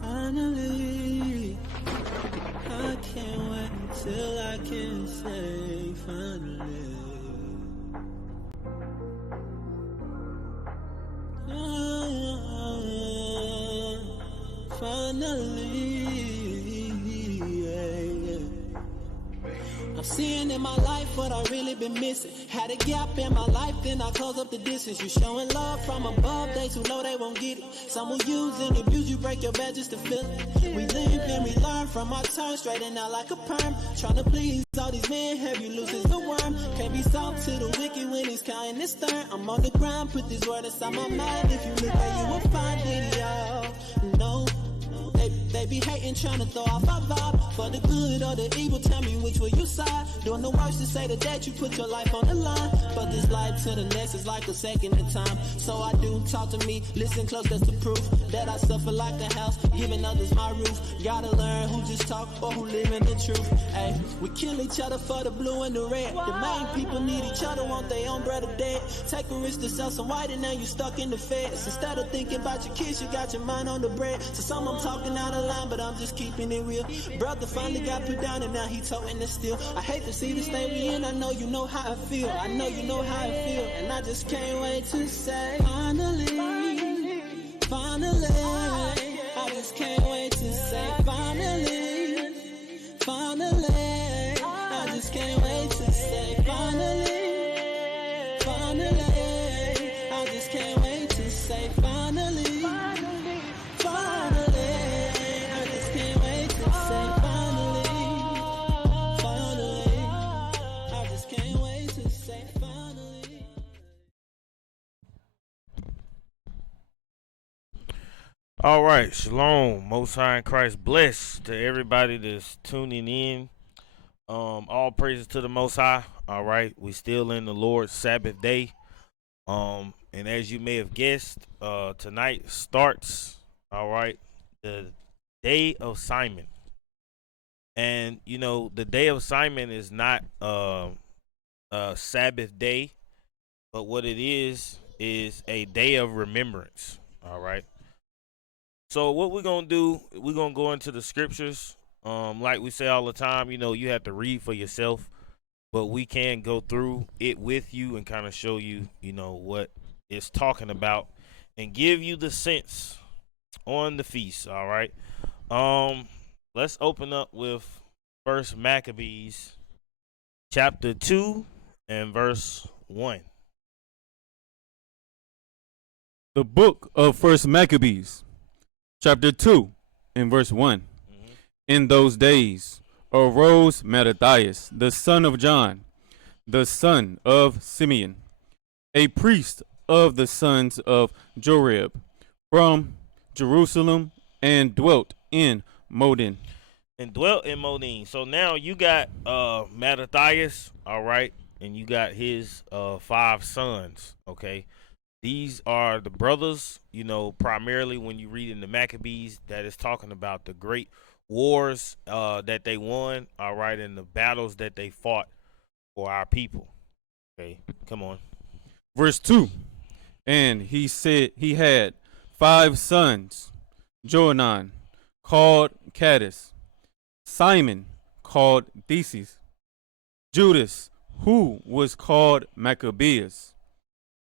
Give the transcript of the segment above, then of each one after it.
Finally, I can't wait till I can say finally. Finally, yeah. I'm seeing in my life what I really been missing. Had a gap in my life, then I close up the distance. You showing love from above, they too low, they won't get it. Some will use and abuse you, break your bed just to feel it. We live and we learn from our turn, straighten out like a perm. Trying to please all these men, have you loose as the worm. Can't be soft to the wicked when he's counting his stern. I'm on the ground, put this word inside my mind. If you look where you will find it, y'all. No. They be hating, trying to throw off our vibe. For the good or the evil, tell me which way you side. Doing the worst to say that you put your life on the line. But this life to the next is like a second in time. So I do, talk to me, listen close, that's the proof. That I suffer like a house, giving others my roof. Gotta learn who just talk or who live in the truth. Ay, we kill each other for the blue and the red. The main people need each other, want their own bread or dead. Take a risk to sell some white and now you stuck in the feds. Instead of thinking about your kids, you got your mind on the bread. So some I'm talking out of line, but I'm just keeping it real. Brother finally got put down and now he toting the steel. I hate to see the state we in, I know you know how I feel. I know you know how I feel, and I just can't wait to say finally, finally. I just can't wait to say finally, finally. I just can't wait to say finally, finally. I just can't wait to say finally. All right, shalom, Most High in Christ, bless to everybody that's tuning in. All praises to the Most High. All right, we still in the Lord's Sabbath day. And as you may have guessed, tonight starts, all right, the Day of Simon. And you know, the Day of Simon is not a Sabbath day, but what it is a day of remembrance. All right. So what we're going to do, we're going to go into the scriptures. Like we say all the time, you know, you have to read for yourself, but we can go through it with you and kind of show you, you know, what it's talking about and give you the sense on the feast. All right. Let's open up with First Maccabees chapter 2 and verse 1. The book of First Maccabees, chapter 2, and verse 1. In those days arose Mattathias, the son of John, the son of Simeon, a priest of the sons of Jorib, from Jerusalem, and dwelt in Modin. So now you got Mattathias, all right, and you got his 5 sons, okay? These are the brothers, you know, primarily when you read in the Maccabees, that is talking about the great wars that they won, all right, and the battles that they fought for our people. Okay, come on. Verse 2. And he said he had 5 sons, Johanan, called Cadiz, Simon, called Thesis, Judas, who was called Maccabeus,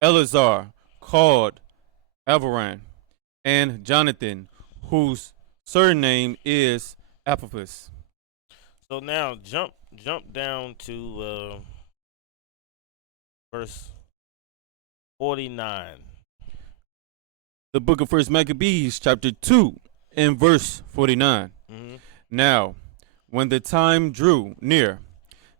Eleazar, called Avaran, and Jonathan, whose surname is Apophis. So now jump down to verse 49. The book of First Maccabees, chapter 2, and verse 49. Now, when the time drew near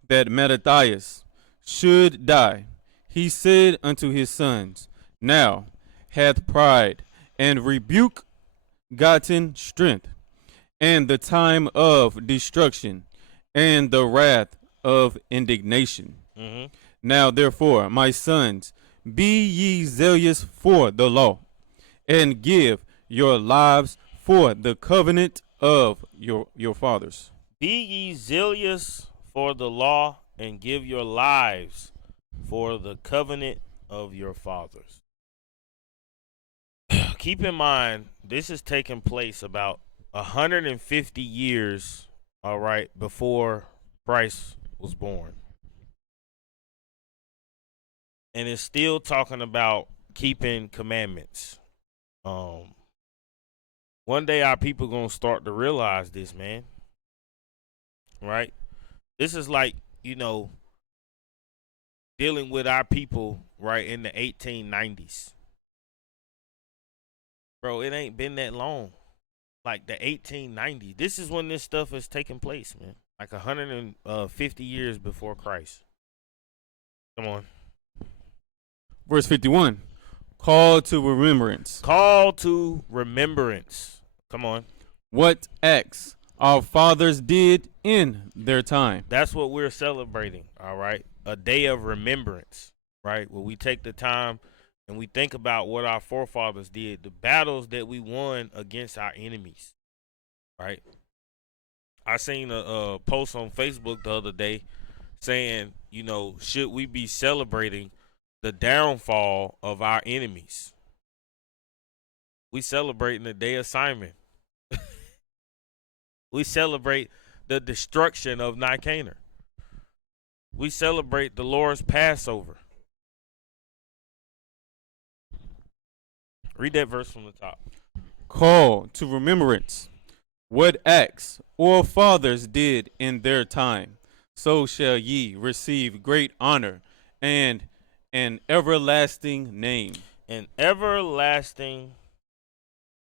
that Mattathias should die, he said unto his sons, now hath pride and rebuke gotten strength, and the time of destruction, and the wrath of indignation. Now therefore, my sons, be ye zealous for the law, and give your lives for the covenant of your fathers. Be ye zealous for the law, and give your lives for the covenant of your fathers. keep in mind, this is taking place about 150 years, all right, before Christ was born. And it's still talking about keeping commandments. One day our people gonna start to realize this, man. Right? This is like, dealing with our people, right, in the 1890s. Bro, it ain't been that long. Like the 1890s. This is when this stuff is taking place, man. Like 150 years before Christ. Come on. Verse 51. Call to remembrance. Call to remembrance. Come on. What acts our fathers did in their time. That's what we're celebrating, all right? A day of remembrance, right? Where we take the time and we think about what our forefathers did, the battles that we won against our enemies, right? I seen a post on Facebook the other day saying, should we be celebrating the downfall of our enemies? We celebrating the day of Simon. We celebrate the destruction of Nicanor. We celebrate the Lord's Passover. Read that verse from the top. Call to remembrance what acts our fathers did in their time. So shall ye receive great honor and an everlasting name. An everlasting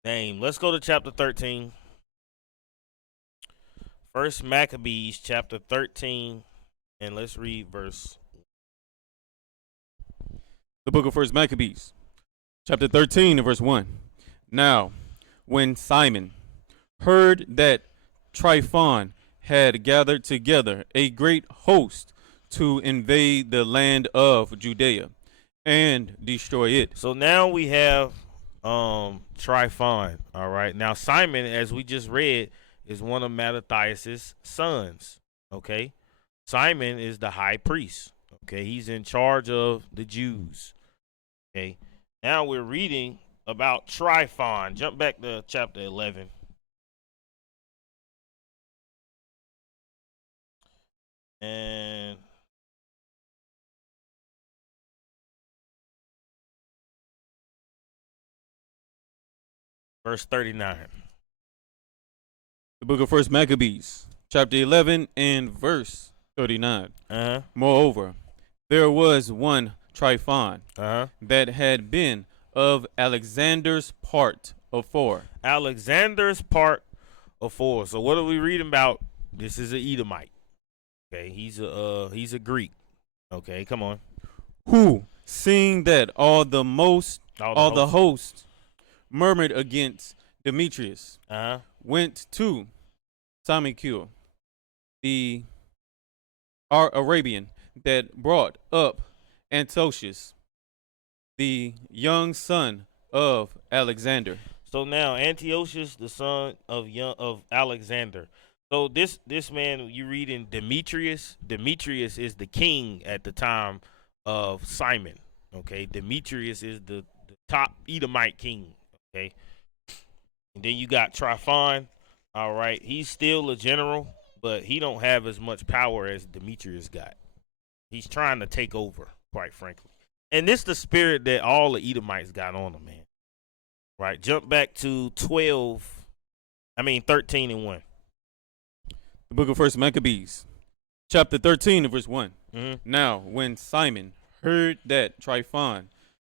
name. Let's go to chapter 13. First Maccabees chapter 13, and let's read verse. The book of First Maccabees, chapter 13 and verse 1. Now, when Simon heard that Tryphon had gathered together a great host to invade the land of Judea and destroy it. So now we have Tryphon, all right? Now Simon, as we just read, is one of Mattathias' sons, okay? Simon is the high priest, okay? He's in charge of the Jews, okay? Now we're reading about Tryphon. Jump back to chapter 11. And verse 39. The book of First Maccabees, chapter 11 and verse 39. Moreover, there was one Tryphon that had been of Alexander's part of four. Alexander's part of four. So what are we reading about? This is an Edomite. Okay, he's a Greek. Okay, come on. Who, seeing that all the host murmured against Demetrius, went to Samicule, the Arabian, that brought up Antiochus, the young son of Alexander. So now Antiochus, the son of Alexander. So this man, you read in Demetrius. Demetrius is the king at the time of Simon. Okay, Demetrius is the top Edomite king. Okay, and then you got Tryphon. All right, he's still a general, but he don't have as much power as Demetrius got. He's trying to take over, quite frankly. And this the spirit that all the Edomites got on them, man. Right, jump back to 13 and 1. The book of First Maccabees, chapter 13 and verse 1. Now, when Simon heard that Tryphon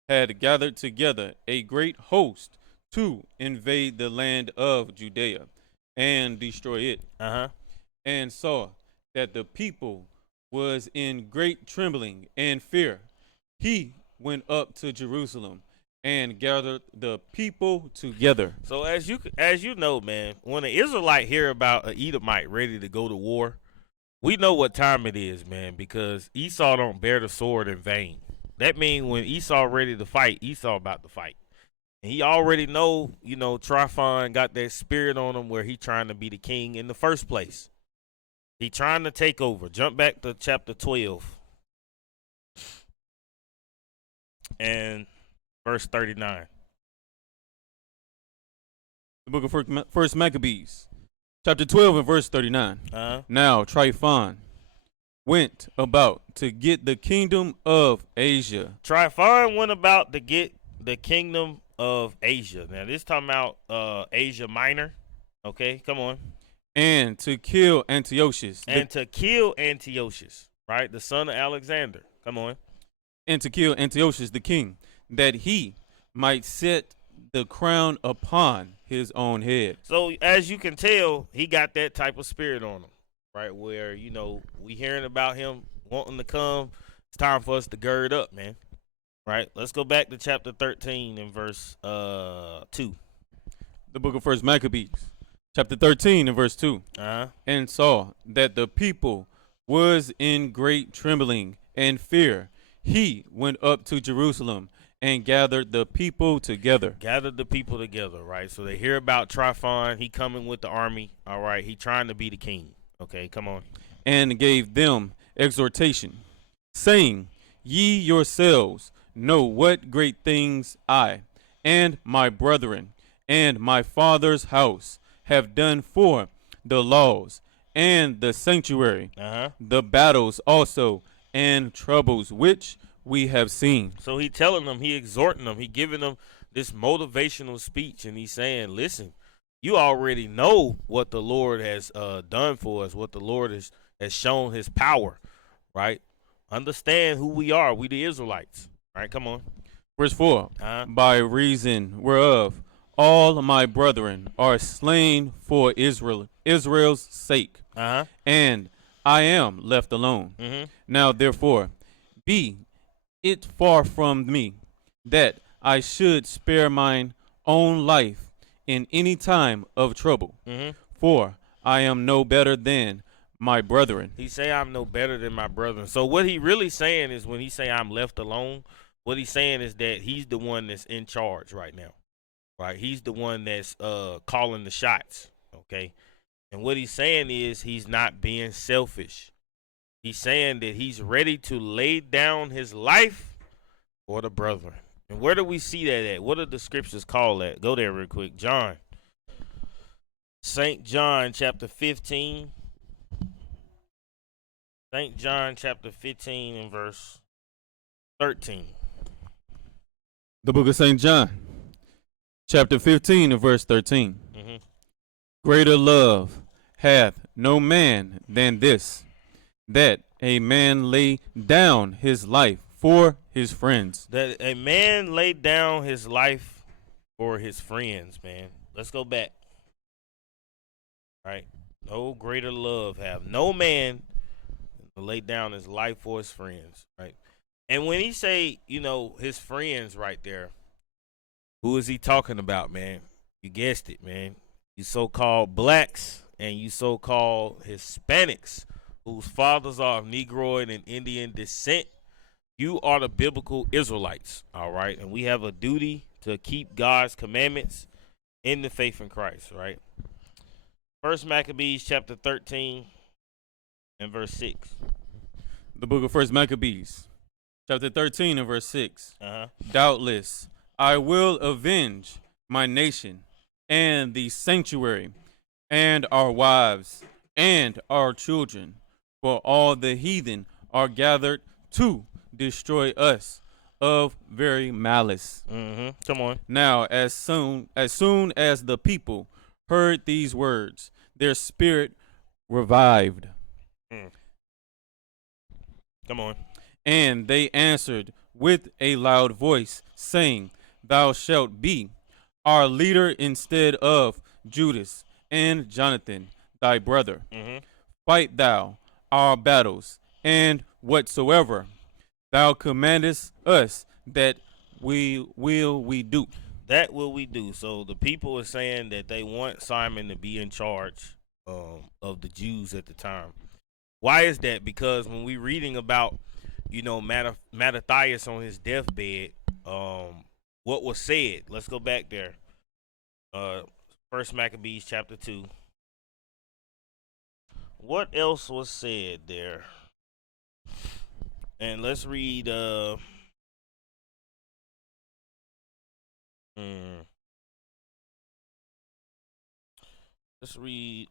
had gathered together a great host to invade the land of Judea and destroy it, and saw that the people was in great trembling and fear, he went up to Jerusalem and gathered the people together. So as you know, man, when an Israelite hear about an Edomite ready to go to war, we know what time it is, man, because Esau don't bear the sword in vain. That means when Esau ready to fight, Esau about to fight. And he already know, Tryphon got that spirit on him where he trying to be the king in the first place. He trying to take over. Jump back to chapter 12 and verse 39. The book of First Maccabees, chapter 12 and verse 39. Now Tryphon went about to get the kingdom of Asia. Tryphon went about to get the kingdom of Asia. Now this talking about Asia Minor. Okay, come on. And to kill Antiochus. Right? The son of Alexander. Come on. And to kill Antiochus the king, that he might set the crown upon his own head. So as you can tell, he got that type of spirit on him, right? Where, we hearing about him wanting to come. It's time for us to gird up, man. Right? Let's go back to chapter 13 and verse 2. The book of First Maccabees, chapter 13 and verse 2. And saw that the people was in great trembling and fear. He went up to Jerusalem and gathered the people together. Right? So they hear about Tryphon. He coming with the army. All right. He trying to be the king. Okay, come on. And gave them exhortation, saying, Ye yourselves know what great things I and my brethren and my father's house have done for the laws and the sanctuary, the battles also and troubles which we have seen. So he telling them, he exhorting them, he giving them this motivational speech, and he's saying, listen, you already know what the Lord has done for us, what the Lord has shown his power, right? Understand who we are, we the Israelites. All right, come on. Verse 4, by reason whereof all my brethren are slain for Israel's sake, and I am left alone. Now therefore, be it far from me that I should spare mine own life in any time of trouble, for I am no better than my brethren. He say I'm no better than my brethren. So what he really saying is, when he say I'm left alone, what he's saying is that he's the one that's in charge right now, right? He's the one that's calling the shots, okay? And what he's saying is he's not being selfish. He's saying that he's ready to lay down his life for the brethren. And where do we see that at? What do the scriptures call that? Go there real quick. John. St. John chapter 15. St. John chapter 15 and verse 13. The book of St. John, chapter 15 and verse 13. Greater love hath no man than this, that a man lay down his life for his friends. That a man laid down his life for his friends, man. Let's go back. Right? No greater love have no man to lay down his life for his friends, right? And when he say, his friends right there, who is he talking about, man? You guessed it, man. You so-called blacks and you so-called Hispanics, whose fathers are of Negroid and Indian descent. You are the biblical Israelites, all right? And we have a duty to keep God's commandments in the faith in Christ, right? First Maccabees chapter 13 and verse 6. The book of First Maccabees, chapter 13 and verse 6. Doubtless I will avenge my nation and the sanctuary and our wives and our children, for all the heathen are gathered to destroy us of very malice. Come on. Now, as soon as the people heard these words, their spirit revived. Come on. And they answered with a loud voice, saying, Thou shalt be our leader instead of Judas and Jonathan, thy brother. Fight thou our battles, and whatsoever thou commandest us, that we do. That will we do. So the people are saying that they want Simon to be in charge of the Jews at the time. Why is that? Because when we reading about, Mattathias on his deathbed, what was said? Let's go back there. First Maccabees chapter 2. What else was said there? And let's read Let's read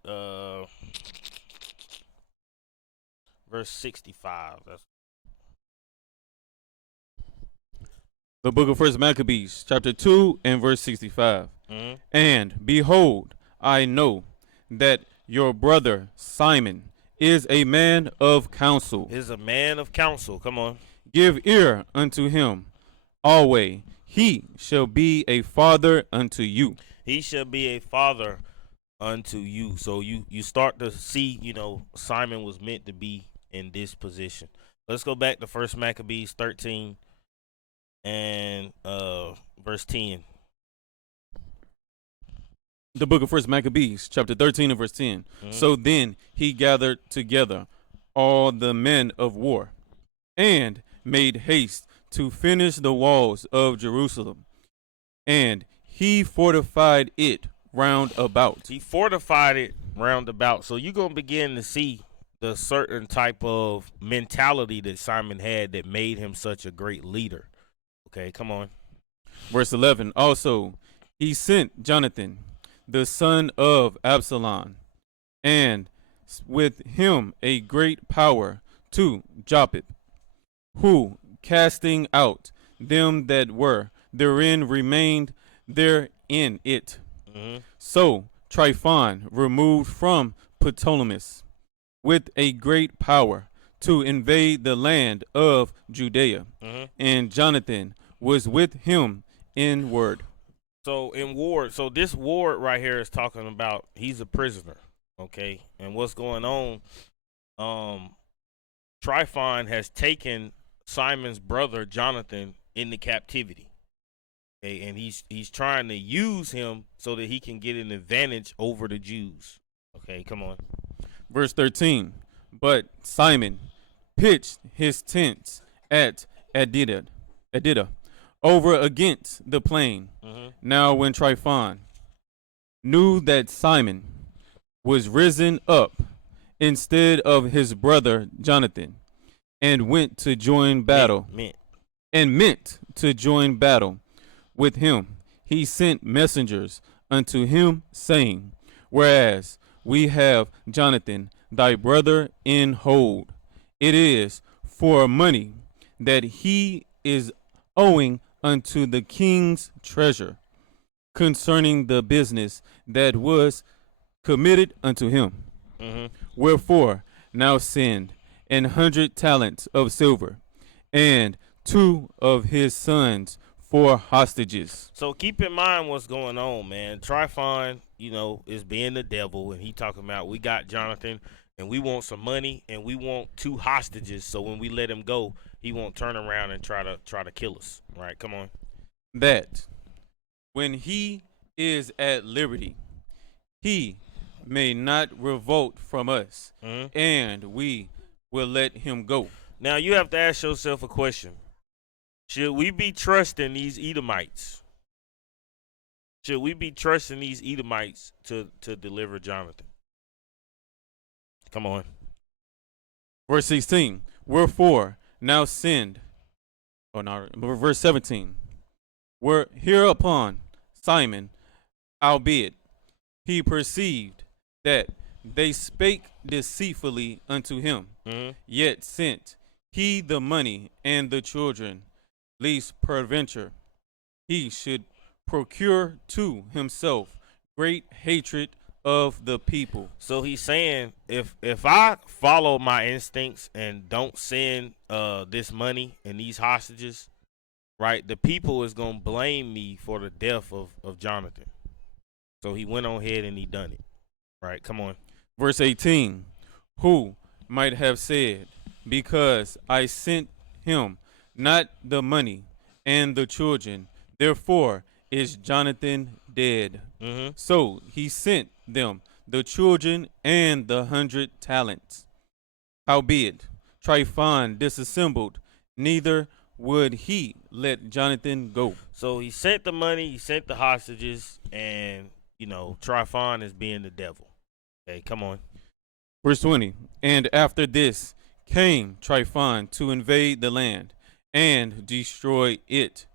verse 65. That's The book of First Maccabees, chapter 2 and verse 65. mhm. And behold, I know that your brother Simon is a man of counsel. Is a man of counsel. Come on. Give ear unto him always. He shall be a father unto you. He shall be a father unto you. So you start to see, Simon was meant to be in this position. Let's go back to First Maccabees 13 and verse 10. The book of First Maccabees, chapter 13 and verse 10. Mhm. So then he gathered together all the men of war and made haste to finish the walls of Jerusalem. And he fortified it round about. He fortified it round about. So you're going to begin to see the certain type of mentality that Simon had that made him such a great leader. Okay, come on. Verse 11. Also, he sent Jonathan, the son of Absalom, and with him a great power to Joppa, who, casting out them that were therein, remained there in it. Mhm. So Tryphon removed from Ptolemais with a great power to invade the land of Judea, Mhm. and Jonathan was with him in word. So in Ward, so this Ward right here is talking about he's a prisoner, okay? And what's going on? Tryphon has taken Simon's brother Jonathan into captivity, okay? And he's trying to use him so that he can get an advantage over the Jews. Okay, come on. Verse 13. But Simon pitched his tents at Adida over against the plain. Mhm. Now when Tryphon knew that Simon was risen up instead of his brother Jonathan, and went to join battle, meant to join battle with him, he sent messengers unto him, saying, Whereas we have Jonathan thy brother in hold, it is for money that he is owing unto the king's treasure, concerning the business that was committed unto him. Mhm. Wherefore now send 100 talents of silver, and 2 of his sons for hostages. So keep in mind what's going on, man. Tryphon, is being the devil, and he talking about we got Jonathan, and we want some money, and we want 2 hostages. So when we let him go, he won't turn around and try to kill us. Right? Come on. That when he is at liberty, he may not revolt from us, Mhm. and we will let him go. Now you have to ask yourself a question: should we be trusting these Edomites? Should we be trusting these Edomites to deliver Jonathan? Come on. Verse 16. Wherefore now send. Oh no. Verse 17. Were hereupon Simon, albeit he perceived that they spake deceitfully unto him, Mm-hmm. yet sent he the money and the children, lest peradventure he should procure to himself great hatred of the people. So he's saying if I follow my instincts and don't send this money and these hostages, right, the people is gonna blame me for the death of Jonathan. So he went on ahead and he done it. Right, come on. Verse 18. Who might have said, because I sent him not the money and the children, therefore is Jonathan dead. Mm-hmm. So he sent them the children and the 100 talents. Howbeit, Tryphon disassembled, neither would he let Jonathan go. So he sent the money, he sent the hostages, and Tryphon is being the devil. Okay, come on. Verse 20. And after this came Tryphon to invade the land and destroy it,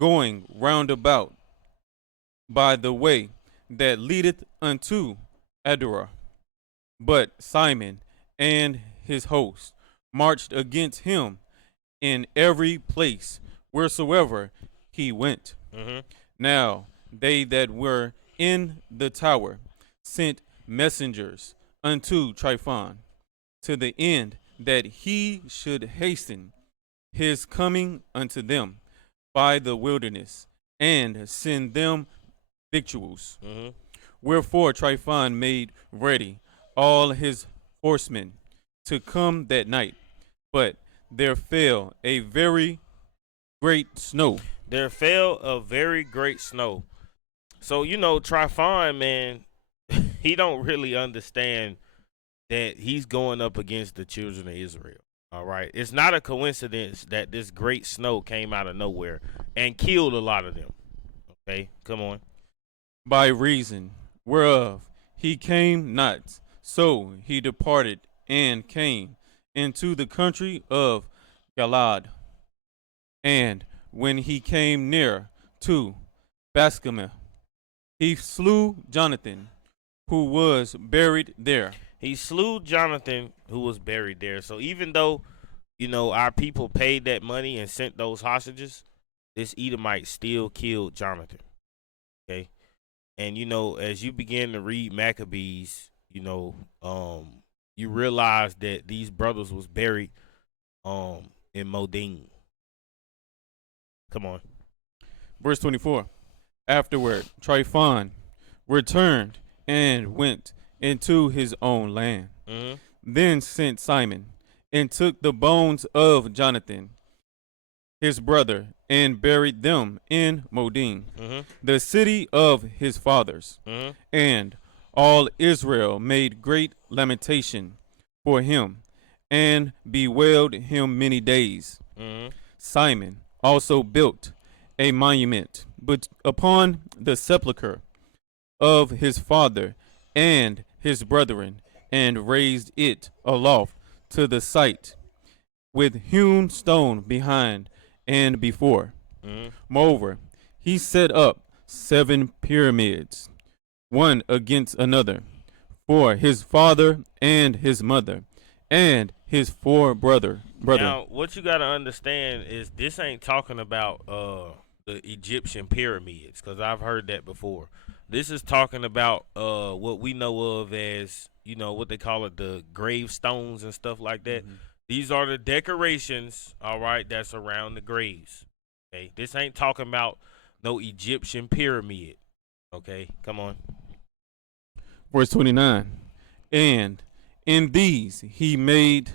going round about by the way that leadeth unto Adorah. But Simon and his host marched against him in every place wheresoever he went. Mm-hmm. Now they that were in the tower sent messengers unto Tryphon, to the end that he should hasten his coming unto them by the wilderness, and send them victuals. Mm-hmm. Wherefore Tryphon made ready all his horsemen to come that night, but there fell a very great snow. There fell a very great snow. So Tryphon, man, he don't really understand that he's going up against the children of Israel. All right, it's not a coincidence that this great snow came out of nowhere and killed a lot of them. Okay, come on. By reason whereof he came not, so he departed and came into the country of Galaad. And when he came near to Bascamah, he slew Jonathan, who was buried there. He slew Jonathan, who was buried there. So even though, our people paid that money and sent those hostages, this Edomite still killed Jonathan. Okay. And, as you begin to read Maccabees, you realize that these brothers was buried in Modin. Come on. Verse 24. Afterward, Tryphon returned and went into his own land. Mm-hmm. Then sent Simon and took the bones of Jonathan, his brother, and buried them in Modin, Mm-hmm. the city of his fathers. Mm-hmm. And all Israel made great lamentation for him, and bewailed him many days. Mm-hmm. Simon also built a monument but upon the sepulchre of his father and his brethren, and raised it aloft to the site, with hewn stone behind and before. Mm-hmm. Moreover, he set up 7 pyramids, one against another, for his father and his mother, and his 4 brother. Now, what you got to understand is this ain't talking about the Egyptian pyramids, because I've heard that before. This is talking about what we know of as, what they call it, the gravestones and stuff like that. Mm-hmm. These are the decorations, all right, that's around the graves. Okay, this ain't talking about no Egyptian pyramid. Okay, come on. Verse 29. And in these he made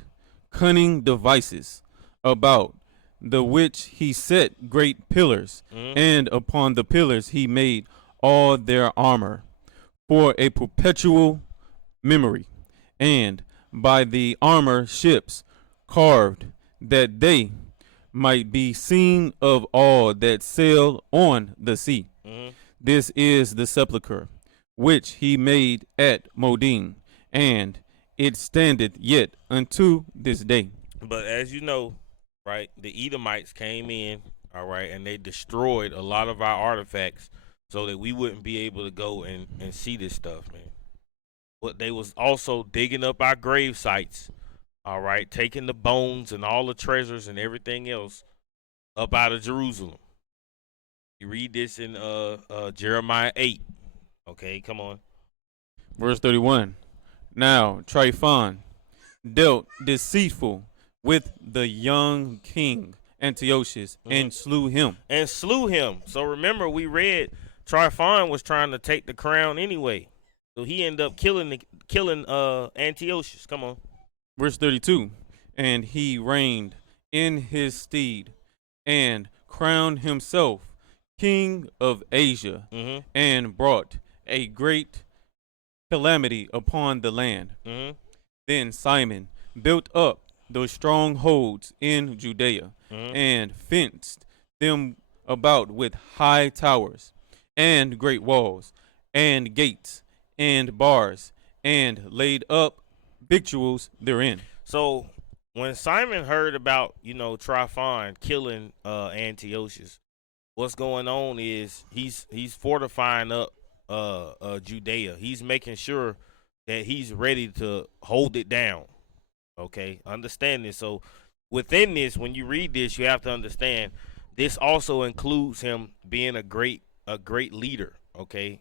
cunning devices, about the which he set great pillars, and upon the pillars he made all their armor for a perpetual memory, and by the armor ships carved, that they might be seen of all that sail on the sea. Mm-hmm. This is the sepulchre which he made at Modin, and it standeth yet unto this day. But as you know, right, the Edomites came in, all right, and they destroyed a lot of our artifacts so that we wouldn't be able to go and see this stuff, man. But they was also digging up our grave sites, all right, taking the bones and all the treasures and everything else up out of Jerusalem. You read this in Jeremiah 8. Okay, come on. Verse 31. Now Tryphon dealt deceitful with the young king Antiochus, and slew him. And slew him. So remember, we read Tryphon was trying to take the crown anyway. So he ended up killing Antiochus. Come on. Verse 32. And he reigned in his stead, and crowned himself king of Asia, and brought a great calamity upon the land. Then Simon built up those strongholds in Judea, and fenced them about with high towers, and great walls, and gates, and bars, and laid up victuals therein. So when Simon heard about, Tryphon killing Antiochus, what's going on is he's fortifying up Judea. He's making sure that he's ready to hold it down. Okay, understand this. So within this, when you read this, you have to understand this also includes him being a great leader. Okay,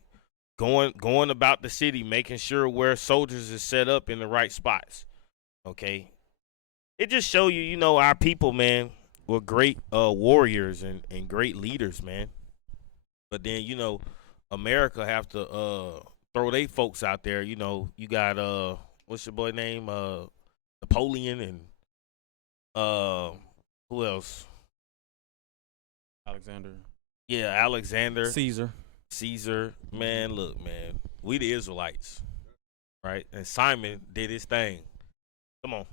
going about the city, making sure where soldiers is set up in the right spots. Okay, it just show you, our people, man, were great warriors and great leaders, man. But then, America have to throw they folks out there. You got what's your boy name? Napoleon and who else? Alexander. Yeah, Alexander. Caesar. Man, look, man. We the Israelites. Right? And Simon did his thing. Come on.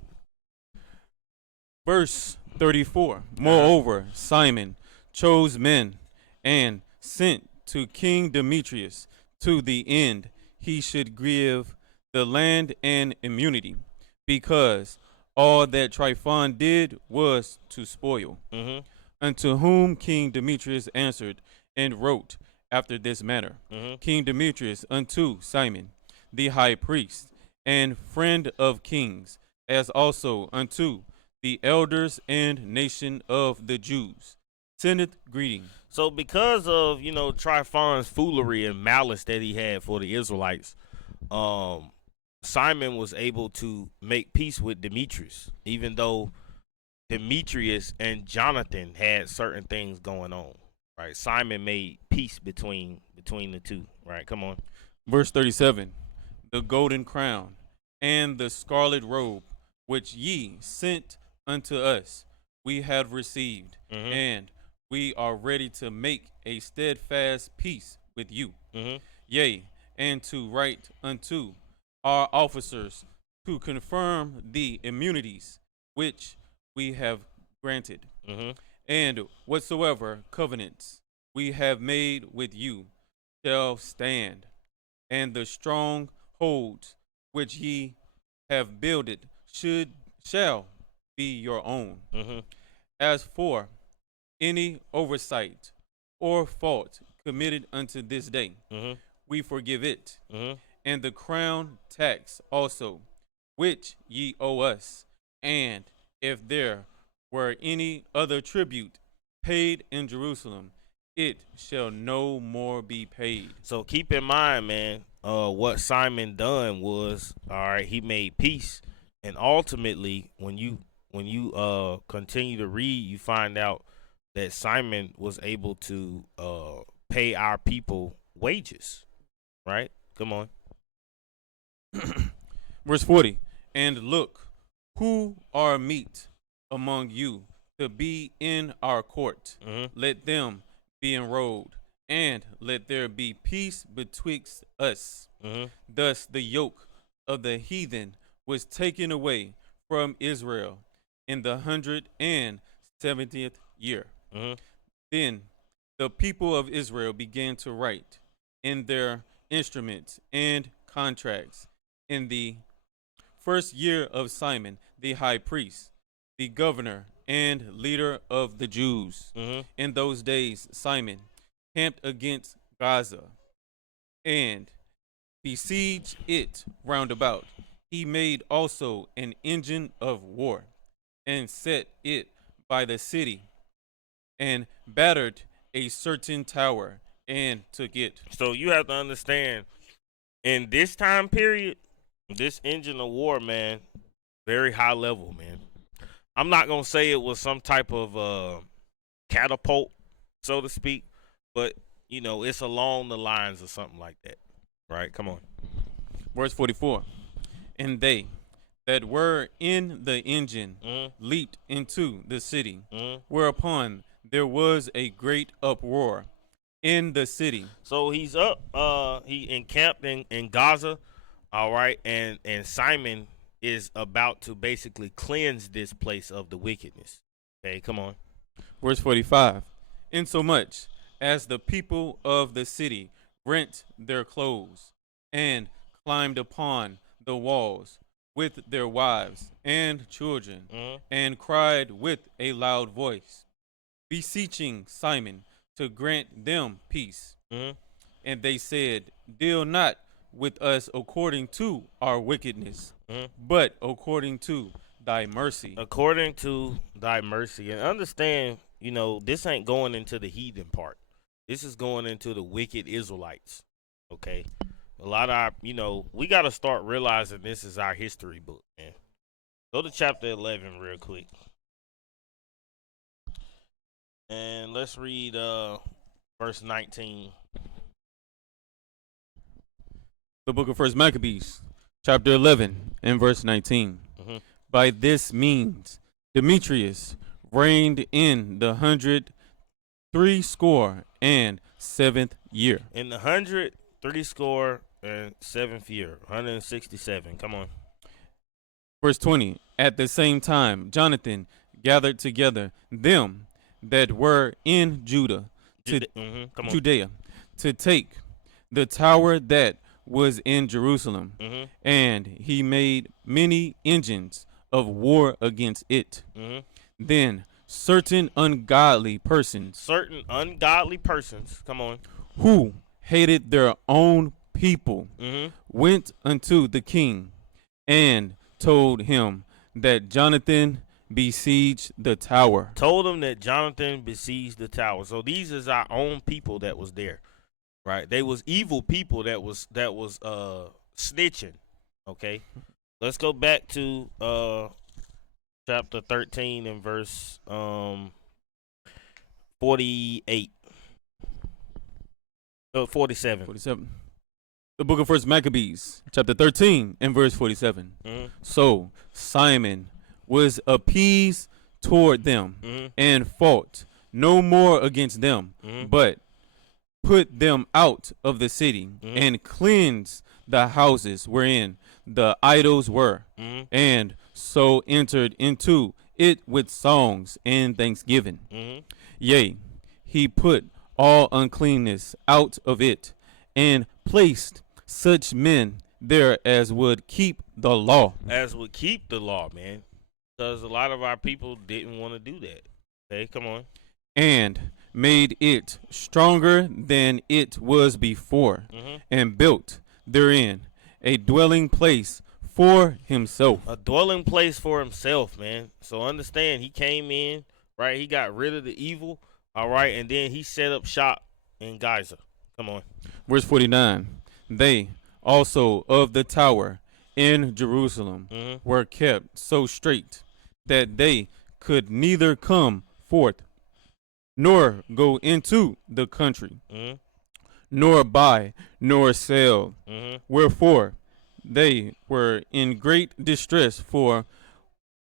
Verse 34. Moreover, Simon chose men and sent to King Demetrius to the end he should give the land and immunity, because all that Tryphon did was to spoil. Mm-hmm. Unto whom King Demetrius answered and wrote after this manner. Mm-hmm. King Demetrius unto Simon, the high priest, and friend of kings, as also unto the elders and nation of the Jews, sendeth greeting. So because of, Tryphon's foolery and malice that he had for the Israelites, Simon was able to make peace with Demetrius, even though Demetrius and Jonathan had certain things going on. Right? Simon made peace between the two. Right? Come on. Verse 37. The golden crown and the scarlet robe which ye sent unto us, we have received, Mm-hmm. and we are ready to make a steadfast peace with you. Mm-hmm. Yea, and to write unto our officers to confirm the immunities which we have granted, Mm-hmm. and whatsoever covenants we have made with you shall stand, and the strong holds which ye have builded shall be your own. Mm-hmm. As for any oversight or fault committed unto this day, Mm-hmm. we forgive it, Mm-hmm. and the crown tax also, which ye owe us, and if there were any other tribute paid in Jerusalem, it shall no more be paid. So keep in mind, man, what Simon done was, all right, he made peace, and ultimately, when you continue to read, you find out that Simon was able to pay our people wages. Right? Come on. Verse 40. And look, who are meet among you to be in our court? Mm-hmm. Let them be enrolled, and let there be peace betwixt us. Mm-hmm. Thus the yoke of the heathen was taken away from Israel in the 170th year. Mm-hmm. Then the people of Israel began to write in their instruments and contracts in the first year of Simon the high priest, the governor and leader of the Jews. Mm-hmm. In those days Simon camped against Gaza and besieged it round about. He made also an engine of war and set it by the city and battered a certain tower and took it. So you have to understand, in this time period, this engine of war, man, very high level, man. I'm not gonna say it was some type of catapult, so to speak, but it's along the lines of something like that. Right? Come on. Verse 44. And they that were in the engine leaped into the city, whereupon there was a great uproar in the city. So he's up. He encamped in Gaza. All right, and Simon is about to basically cleanse this place of the wickedness. Okay, come on. Verse 45. Insomuch as the people of the city rent their clothes and climbed upon the walls with their wives and children, and cried with a loud voice, beseeching Simon to grant them peace. And they said, Deal not with us according to our wickedness, Mhm. but according to thy mercy. According to thy mercy. And understand, this ain't going into the heathen part. This is going into the wicked Israelites. Okay? A lot of our, we got to start realizing this is our history book, man. Go to chapter 11 real quick. And let's read verse 19. The book of First Maccabees, chapter 11, and verse 19. Mhm. By this means, Demetrius reigned in the 167th year. In the 167th year, 167. Come on. Verse 20. At the same time, Jonathan gathered together them that were in Judah, Come on. Judea, to take the tower that was in Jerusalem, Mhm. and he made many engines of war against it. Mhm. Then certain ungodly persons Certain ungodly persons, come on. who hated their own people Mhm. went unto the king and told him that Jonathan besieged the tower. Told him that Jonathan besieged the tower. So these is our own people that was there. Right? They was evil people that was snitching. Okay? Let's go back to chapter 13 and verse 48. 47. 47. The book of First Maccabees, chapter 13, and verse 47. Mhm. So Simon was appeased toward them Mhm. and fought no more against them, Mhm. but put them out of the city and cleansed the houses wherein the idols were, Mhm. and so entered into it with songs and thanksgiving. Mhm. Yea, he put all uncleanness out of it, and placed such men there as would keep the law. As would keep the law, man. Because a lot of our people didn't want to do that. Okay, come on. And made it stronger than it was before, Mhm. and built therein a dwelling place for himself. A dwelling place for himself, man. So understand, he came in, right? He got rid of the evil, all right, and then he set up shop in Gaza. Come on. Verse 49. They also of the tower in Jerusalem Mhm. were kept so straight that they could neither come forth nor go into the country, Mhm. nor buy nor sell. Mhm. Wherefore they were in great distress for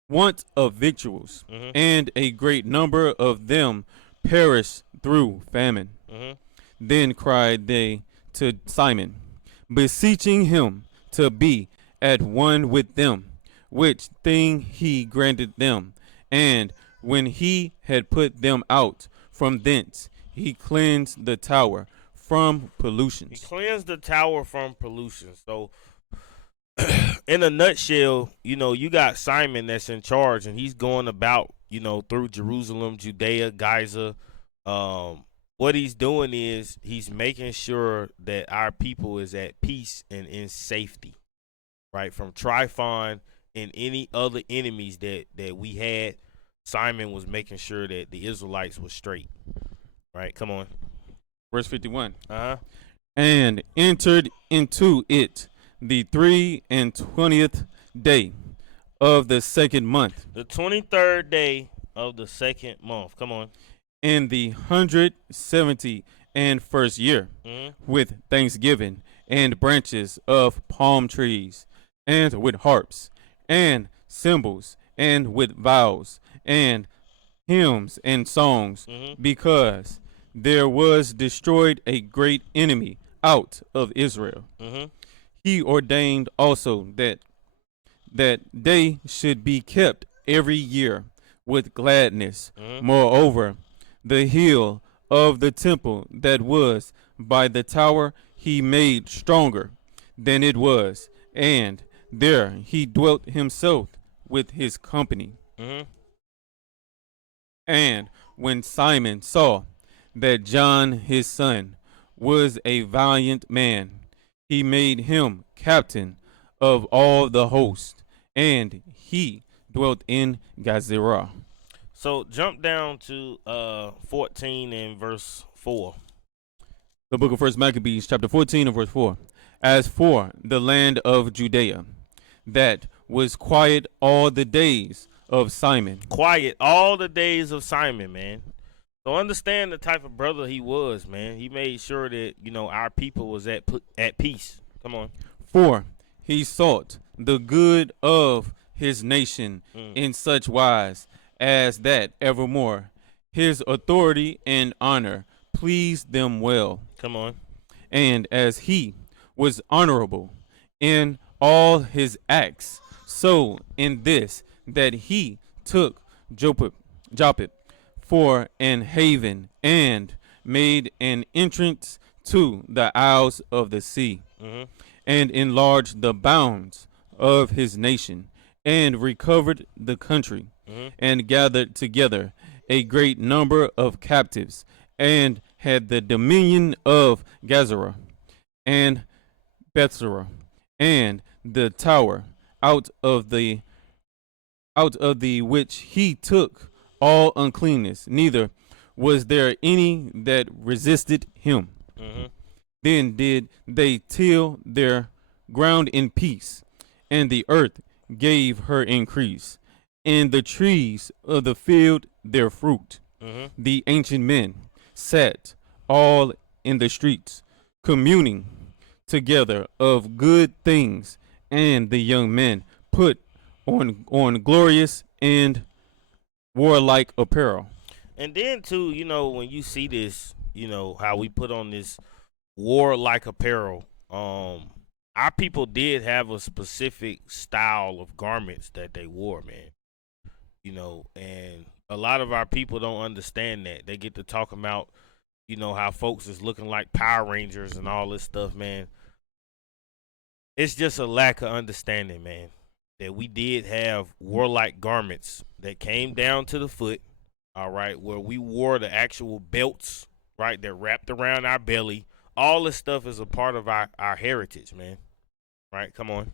want of victuals, Mhm. and a great number of them perished through famine. Mhm. Then cried they to Simon, beseeching him to be at one with them, which thing he granted them. And when he had put them out from thence, he cleansed the tower from He pollutions. cleansed the tower from pollution. So, in a nutshell, you got Simon that's in charge, and he's going about, through Jerusalem, Judea, Gaza. What he's doing is he's making sure that our people is at peace and in safety, right? From Tryphon and any other enemies that we had, Simon was making sure that the Israelites were straight, right? Come on. Verse 51. Uh-huh. And entered into it the 23rd day of the second month, The 23rd day of the second month. Come on. in the 171st year, Mhm. with thanksgiving and branches of palm trees, and with harps and cymbals, and with vows and hymns and songs, Mhm. because there was destroyed a great enemy out of Israel. Mhm. He ordained also that they should be kept every year with gladness. Mhm. Moreover, the hill of the temple that was by the tower he made stronger than it was, and there he dwelt himself with his company. Mhm. And when Simon saw that John his son was a valiant man, he made him captain of all the host, and he dwelt in Gazerah. So jump down to 14 and verse 4. The book of First Maccabees, chapter 14 and verse 4. As for the land of Judea, that was quiet all the days of Simon. Quiet all the days of Simon, man. So understand the type of brother he was, man. He made sure that, our people was at peace. Come on. For he sought the good of his nation in such wise as that evermore his authority and honor pleased them well. Come on. And as he was honorable in all his acts, so in this that he took Joppet for an haven and made an entrance to the isles of the sea, and enlarged the bounds of his nation, and recovered the country, and gathered together a great number of captives, and had the dominion of Gazerah and Bethsura, and the tower out of the which he took all uncleanness, neither was there any that resisted him. Then did they till their ground in peace, and the earth gave her increase, and the trees of the field their fruit. The ancient men sat all in the streets, communing together of good things, and the young men put on glorious and warlike apparel. And then too, when you see this, how we put on this warlike apparel, our people did have a specific style of garments that they wore, man. And a lot of our people don't understand that. They get to talk about, how folks is looking like Power Rangers and all this stuff, man. It's just a lack of understanding, man, that we did have warlike garments that came down to the foot, all right, where we wore the actual belts, right, that wrapped around our belly. All this stuff is a part of our heritage, man. Right, come on.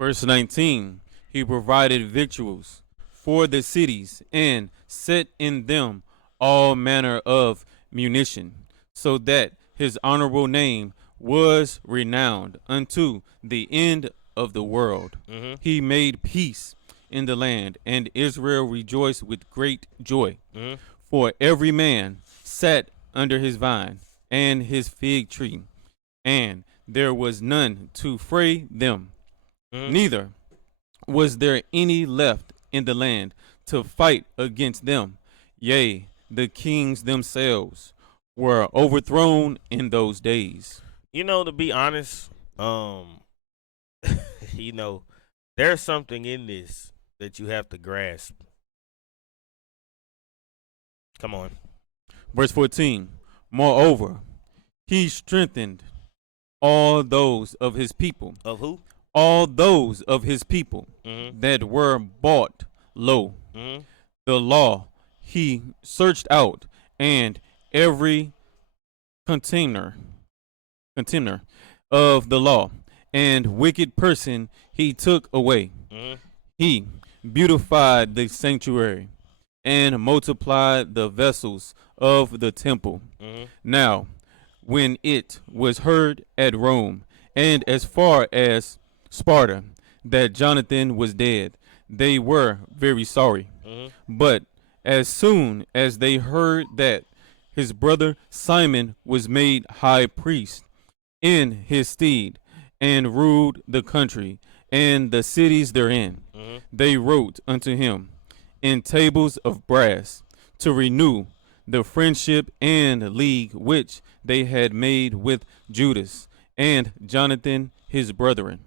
Verse 19, he provided victuals for the cities, and set in them all manner of munition, so that his honorable name was renowned unto the end of the world. He made peace in the land, and Israel rejoiced with great joy. For every man sat under his vine and his fig tree, and there was none to fray them. Neither was there any left in the land to fight against them. Yea, the kings themselves were overthrown in those days. To be honest, there's something in this that you have to grasp. Come on. Verse 14, moreover, he strengthened all those of his people. Of who? All those of his people that were bought low. The law he searched out, and every contemner of the law and wicked person he took away. He beautified the sanctuary and multiplied the vessels of the temple. Now, when it was heard at Rome and as far as Sparta that Jonathan was dead, they were very sorry. But as soon as they heard that his brother Simon was made high priest in his stead, and ruled the country and the cities therein, they wrote unto him in tables of brass to renew the friendship and league which they had made with Judas and Jonathan his brethren,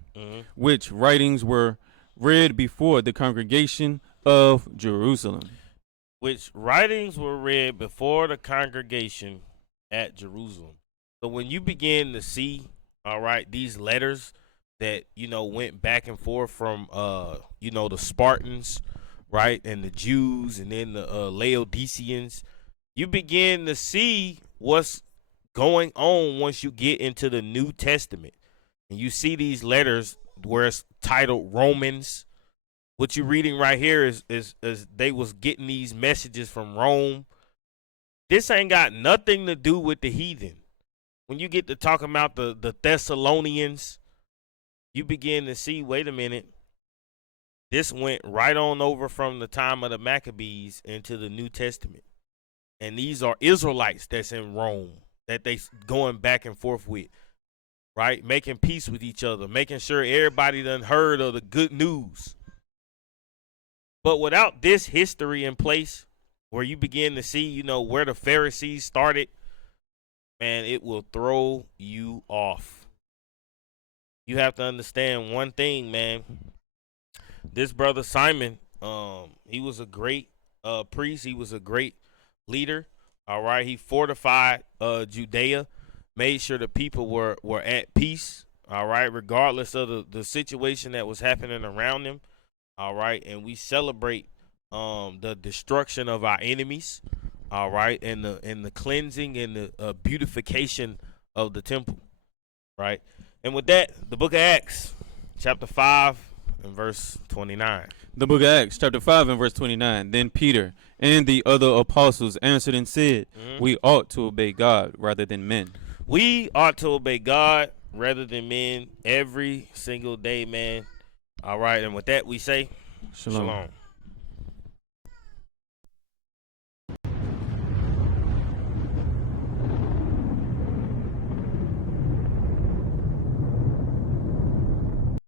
which writings were read before the congregation of Jerusalem. Which writings were read before the congregation at Jerusalem. So when you begin to see, all right, these letters that, went back and forth from, the Spartans, right, and the Jews, and then the Laodiceans, you begin to see what's going on once you get into the New Testament and you see these letters where it's titled Romans. What you're reading right here is they was getting these messages from Rome. This ain't got nothing to do with the heathen. When you get to talking about the Thessalonians, you begin to see, wait a minute, this went right on over from the time of the Maccabees into the New Testament. And these are Israelites that's in Rome that they going back and forth with, right? Making peace with each other, making sure everybody done heard of the good news. But without this history in place, where you begin to see, you know, where the Pharisees started, man, it will throw you off. You have to understand one thing, man. This brother Simon, he was a great priest. He was a great leader. All right, he fortified Judea, made sure the people were at peace. All right, regardless of the situation that was happening around them. All right, and we celebrate the destruction of our enemies. All right, and the cleansing and the beautification of the temple. Right, and with that, the book of Acts, chapter 5 and verse 29. The book of Acts, chapter 5 and verse 29. Then Peter and the other apostles answered and said, we ought to obey God rather than men. We ought to obey God rather than men every single day, man. All right, and with that we say, Shalom. Shalom.